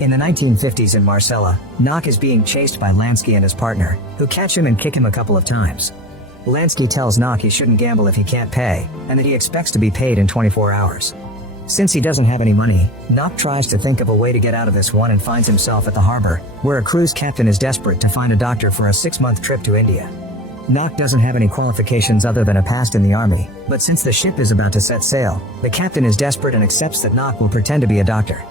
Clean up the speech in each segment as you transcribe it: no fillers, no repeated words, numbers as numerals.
In the 1950s in Marcella, Knock is being chased by Lansky and his partner, who catch him and kick him a couple of times. Lansky tells Knock he shouldn't gamble if he can't pay, and that he expects to be paid in 24 hours. Since he doesn't have any money, Knock tries to think of a way to get out of this one and finds himself at the harbor, where a cruise captain is desperate to find a doctor for a 6-month trip to India. Knock doesn't have any qualifications other than a past in the army, but since the ship is about to set sail, the captain is desperate and accepts that Knock will pretend to be a doctor.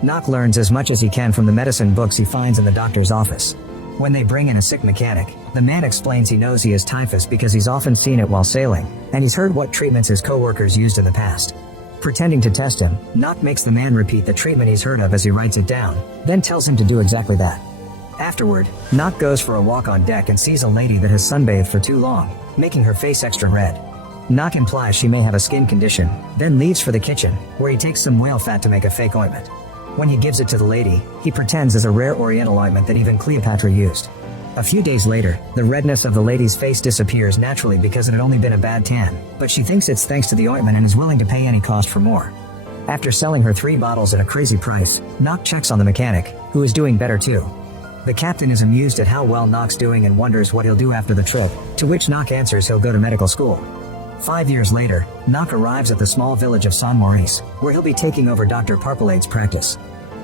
Knock learns as much as he can from the medicine books he finds in the doctor's office. When they bring in a sick mechanic, the man explains he knows he has typhus because he's often seen it while sailing, and he's heard what treatments his co-workers used in the past. Pretending to test him, Knock makes the man repeat the treatment he's heard of as he writes it down, then tells him to do exactly that. Afterward, Knock goes for a walk on deck and sees a lady that has sunbathed for too long, making her face extra red. Knock implies she may have a skin condition, then leaves for the kitchen, where he takes some whale fat to make a fake ointment. When he gives it to the lady, he pretends it's a rare oriental ointment that even Cleopatra used. A few days later, the redness of the lady's face disappears naturally because it had only been a bad tan, but she thinks it's thanks to the ointment and is willing to pay any cost for more. After selling her 3 bottles at a crazy price, Knock checks on the mechanic, who is doing better too. The captain is amused at how well Knock's doing and wonders what he'll do after the trip, to which Knock answers he'll go to medical school. 5 years later, Knock arrives at the small village of San Maurice, where he'll be taking over Dr. Parpolade's practice.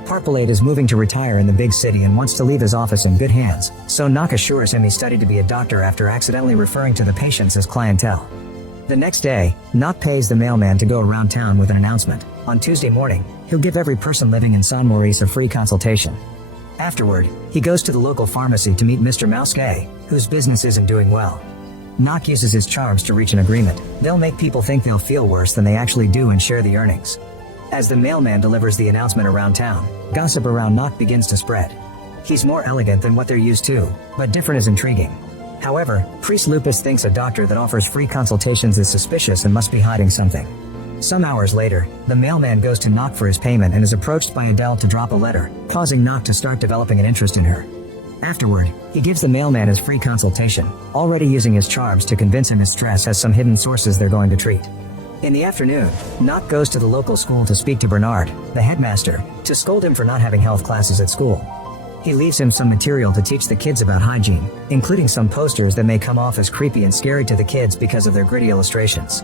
Parpolade is moving to retire in the big city and wants to leave his office in good hands, so Knock assures him he studied to be a doctor after accidentally referring to the patients as clientele. The next day, Knock pays the mailman to go around town with an announcement. On Tuesday morning, he'll give every person living in San Maurice a free consultation. Afterward, he goes to the local pharmacy to meet Mr. Mousquet, whose business isn't doing well. Knock uses his charms to reach an agreement. They'll make people think they'll feel worse than they actually do and share the earnings. As the mailman delivers the announcement around town, gossip around Knock begins to spread. He's more elegant than what they're used to, but different is intriguing. However, Priest Lupus thinks a doctor that offers free consultations is suspicious and must be hiding something. Some hours later, the mailman goes to Knock for his payment and is approached by Adele to drop a letter, causing Knock to start developing an interest in her. Afterward, he gives the mailman his free consultation, already using his charms to convince him his stress has some hidden sources they're going to treat. In the afternoon, Knock goes to the local school to speak to Bernard, the headmaster, to scold him for not having health classes at school. He leaves him some material to teach the kids about hygiene, including some posters that may come off as creepy and scary to the kids because of their gritty illustrations.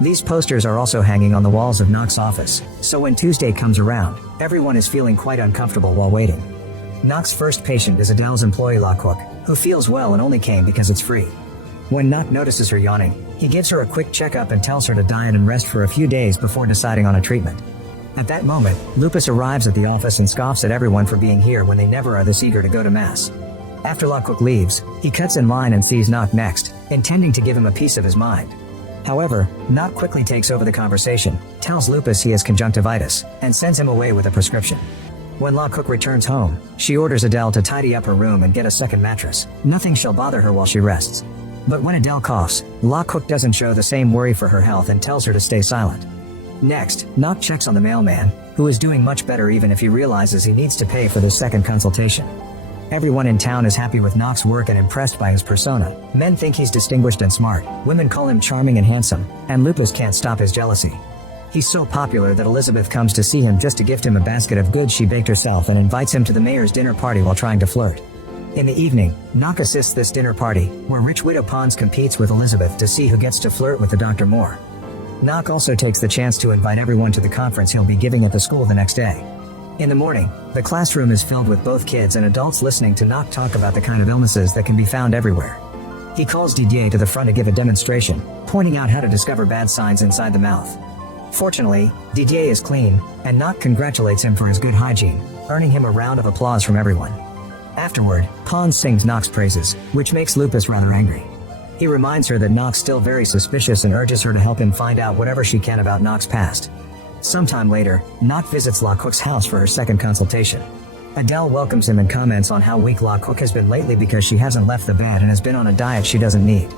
These posters are also hanging on the walls of Knock's office, so when Tuesday comes around, everyone is feeling quite uncomfortable while waiting. Knock's first patient is Adele's employee Lacroix, who feels well and only came because it's free. When Knock notices her yawning, he gives her a quick checkup and tells her to diet and rest for a few days before deciding on a treatment. At that moment, Lupus arrives at the office and scoffs at everyone for being here when they never are this eager to go to mass. After Lacroix leaves, he cuts in line and sees Knock next, intending to give him a piece of his mind. However, Knock quickly takes over the conversation, tells Lupus he has conjunctivitis, and sends him away with a prescription. When Lacroix returns home, she orders Adele to tidy up her room and get a second mattress. Nothing shall bother her while she rests. But when Adele coughs, Lacroix doesn't show the same worry for her health and tells her to stay silent. Next, Knock checks on the mailman, who is doing much better even if he realizes he needs to pay for this second consultation. Everyone in town is happy with Knock's work and impressed by his persona. Men think he's distinguished and smart, women call him charming and handsome, and Lupus can't stop his jealousy. He's so popular that Elizabeth comes to see him just to gift him a basket of goods she baked herself and invites him to the mayor's dinner party while trying to flirt. In the evening, Knock assists this dinner party, where Rich Widow Pons competes with Elizabeth to see who gets to flirt with the doctor more. Knock also takes the chance to invite everyone to the conference he'll be giving at the school the next day. In the morning, the classroom is filled with both kids and adults listening to Knock talk about the kind of illnesses that can be found everywhere. He calls Didier to the front to give a demonstration, pointing out how to discover bad signs inside the mouth. Fortunately, Didier is clean, and Knock congratulates him for his good hygiene, earning him a round of applause from everyone. Afterward, Pons sings Knock's praises, which makes Lupus rather angry. He reminds her that Knock's still very suspicious and urges her to help him find out whatever she can about Knock's past. Sometime later, Knock visits Lacroix's house for her second consultation. Adele welcomes him and comments on how weak Lacroix has been lately because she hasn't left the bed and has been on a diet she doesn't need.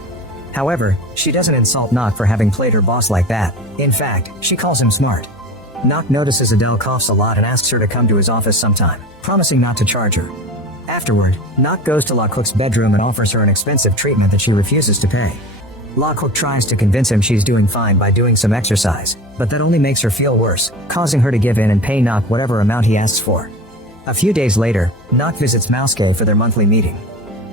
However, she doesn't insult Knock for having played her boss like that. In fact, she calls him smart. Knock notices Adele coughs a lot and asks her to come to his office sometime, promising not to charge her. Afterward, Knock goes to Lacroix's bedroom and offers her an expensive treatment that she refuses to pay. Lacroix tries to convince him she's doing fine by doing some exercise, but that only makes her feel worse, causing her to give in and pay Knock whatever amount he asks for. A few days later, Knock visits Mouske for their monthly meeting.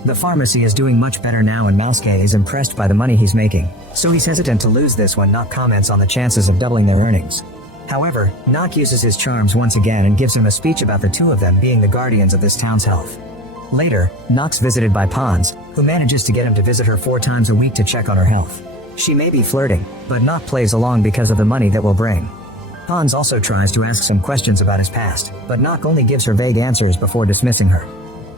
The pharmacy is doing much better now and Mouske is impressed by the money he's making, so he's hesitant to lose this when Knock comments on the chances of doubling their earnings. However, Knock uses his charms once again and gives him a speech about the two of them being the guardians of this town's health. Later, Knock's visited by Pons, who manages to get him to visit her 4 times a week to check on her health. She may be flirting, but Knock plays along because of the money that will bring. Pons also tries to ask some questions about his past, but Knock only gives her vague answers before dismissing her.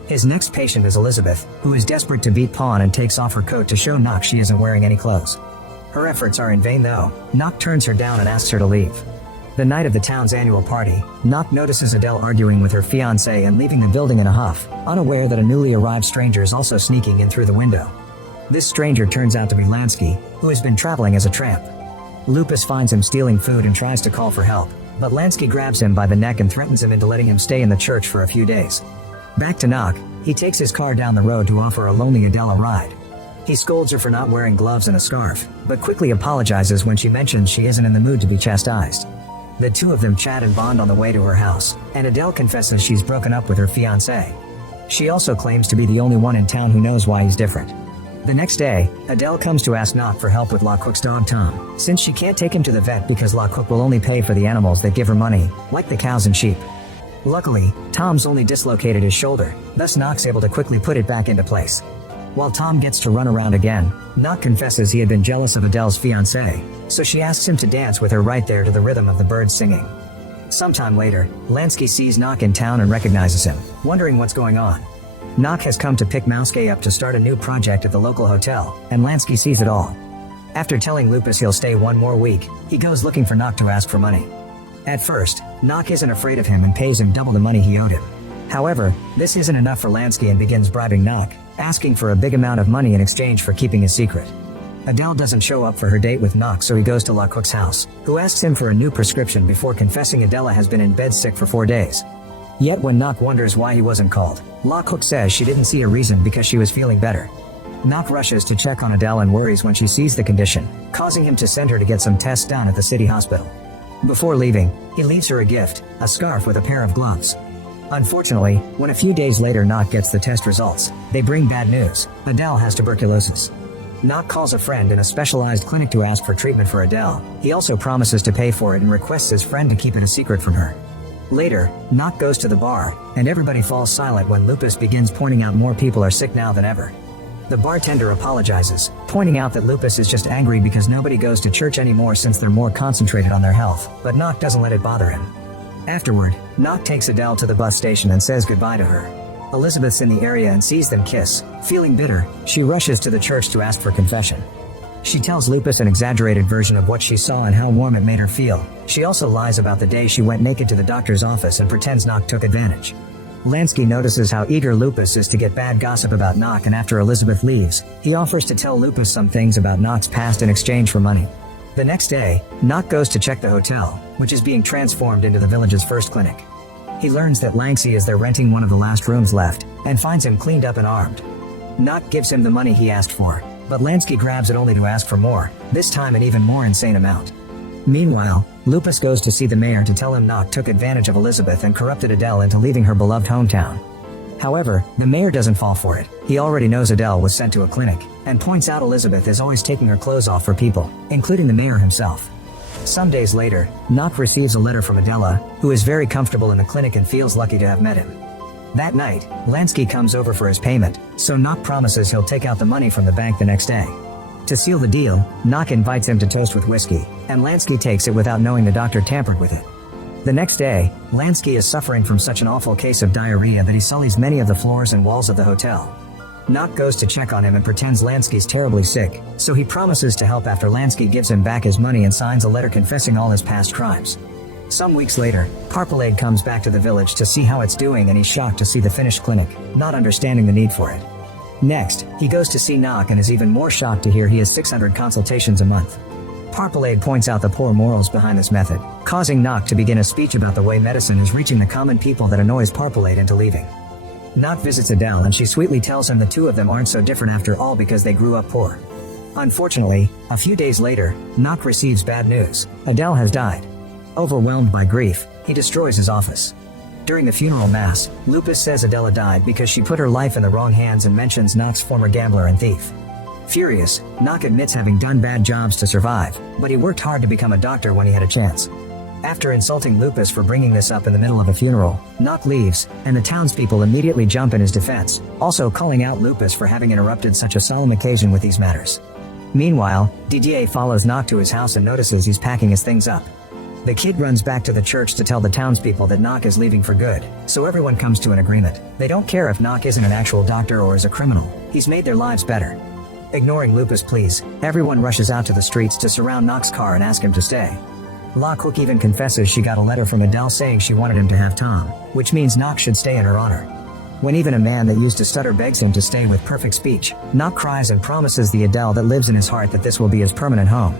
His next patient is Elizabeth, who is desperate to beat Pon and takes off her coat to show Knock she isn't wearing any clothes. Her efforts are in vain though. Knock turns her down and asks her to leave. The night of the town's annual party, Knock notices Adele arguing with her fiancé and leaving the building in a huff, unaware that a newly arrived stranger is also sneaking in through the window. This stranger turns out to be Lansky, who has been traveling as a tramp. Lupus finds him stealing food and tries to call for help, but Lansky grabs him by the neck and threatens him into letting him stay in the church for a few days. Back to Knock, he takes his car down the road to offer a lonely Adele a ride. He scolds her for not wearing gloves and a scarf, but quickly apologizes when she mentions she isn't in the mood to be chastised. The two of them chat and bond on the way to her house, and Adele confesses she's broken up with her fiancé. She also claims to be the only one in town who knows why he's different. The next day, Adele comes to ask Knock for help with La Cook's dog Tom, since she can't take him to the vet because La Cook will only pay for the animals that give her money, like the cows and sheep. Luckily, Tom's only dislocated his shoulder, thus Knock's able to quickly put it back into place. While Tom gets to run around again, Knock confesses he had been jealous of Adele's fiancé, so she asks him to dance with her right there to the rhythm of the birds singing. Sometime later, Lansky sees Knock in town and recognizes him, wondering what's going on. Knock has come to pick Mouske up to start a new project at the local hotel, and Lansky sees it all. After telling Lupus he'll stay 1 more week, he goes looking for Knock to ask for money. At first, Knock isn't afraid of him and pays him double the money he owed him. However, this isn't enough for Lansky and begins bribing Knock, asking for a big amount of money in exchange for keeping his secret. Adele doesn't show up for her date with Knock, so he goes to La Cook's house, who asks him for a new prescription before confessing Adela has been in bed sick for 4 days. Yet when Knock wonders why he wasn't called, La Cook says she didn't see a reason because she was feeling better. Knock rushes to check on Adele and worries when she sees the condition, causing him to send her to get some tests done at the city hospital. Before leaving, he leaves her a gift, a scarf with a pair of gloves. Unfortunately, when a few days later Knock gets the test results, they bring bad news. Adele has tuberculosis. Knock calls a friend in a specialized clinic to ask for treatment for Adele. He also promises to pay for it and requests his friend to keep it a secret from her. Later, Knock goes to the bar, and everybody falls silent when Lupus begins pointing out more people are sick now than ever. The bartender apologizes, pointing out that Lupus is just angry because nobody goes to church anymore since they're more concentrated on their health, but Knock doesn't let it bother him. Afterward, Knock takes Adele to the bus station and says goodbye to her. Elizabeth's in the area and sees them kiss. Feeling bitter, she rushes to the church to ask for confession. She tells Lupus an exaggerated version of what she saw and how warm it made her feel. She also lies about the day she went naked to the doctor's office and pretends Knock took advantage. Lansky notices how eager Lupus is to get bad gossip about Knock, and after Elizabeth leaves, he offers to tell Lupus some things about Knock's past in exchange for money. The next day, Knock goes to check the hotel, which is being transformed into the village's first clinic. He learns that Lansky is there renting one of the last rooms left, and finds him cleaned up and armed. Knock gives him the money he asked for, but Lansky grabs it only to ask for more, this time an even more insane amount. Meanwhile, Lupus goes to see the mayor to tell him Knock took advantage of Elizabeth and corrupted Adele into leaving her beloved hometown. However, the mayor doesn't fall for it. He already knows Adele was sent to a clinic, and points out Elizabeth is always taking her clothes off for people, including the mayor himself. Some days later, Knock receives a letter from Adela, who is very comfortable in the clinic and feels lucky to have met him. That night, Lansky comes over for his payment, so Knock promises he'll take out the money from the bank the next day. To seal the deal, Knock invites him to toast with whiskey, and Lansky takes it without knowing the doctor tampered with it. The next day, Lansky is suffering from such an awful case of diarrhea that he sullies many of the floors and walls of the hotel. Knock goes to check on him and pretends Lansky's terribly sick, so he promises to help after Lansky gives him back his money and signs a letter confessing all his past crimes. Some weeks later, Parpelade comes back to the village to see how it's doing, and he's shocked to see the finished clinic, not understanding the need for it. Next, he goes to see Knock and is even more shocked to hear he has 600 consultations a month. Parpelade points out the poor morals behind this method, causing Knock to begin a speech about the way medicine is reaching the common people that annoys Parpelade into leaving. Knock visits Adele and she sweetly tells him the two of them aren't so different after all because they grew up poor. Unfortunately, a few days later, Knock receives bad news. Adele has died. Overwhelmed by grief, he destroys his office. During the funeral mass, Lupus says Adela died because she put her life in the wrong hands and mentions Knock's former gambler and thief. Furious, Knock admits having done bad jobs to survive, but he worked hard to become a doctor when he had a chance. After insulting Lupus for bringing this up in the middle of a funeral, Knock leaves, and the townspeople immediately jump in his defense, also calling out Lupus for having interrupted such a solemn occasion with these matters. Meanwhile, Didier follows Knock to his house and notices he's packing his things up. The kid runs back to the church to tell the townspeople that Knock is leaving for good, so everyone comes to an agreement. They don't care if Knock isn't an actual doctor or is a criminal. He's made their lives better. Ignoring Lupus' pleas, everyone rushes out to the streets to surround Knock's car and ask him to stay. La Cook even confesses she got a letter from Adele saying she wanted him to have Tom, which means Knock should stay in her honor. When even a man that used to stutter begs him to stay with perfect speech, Knock cries and promises the Adele that lives in his heart that this will be his permanent home.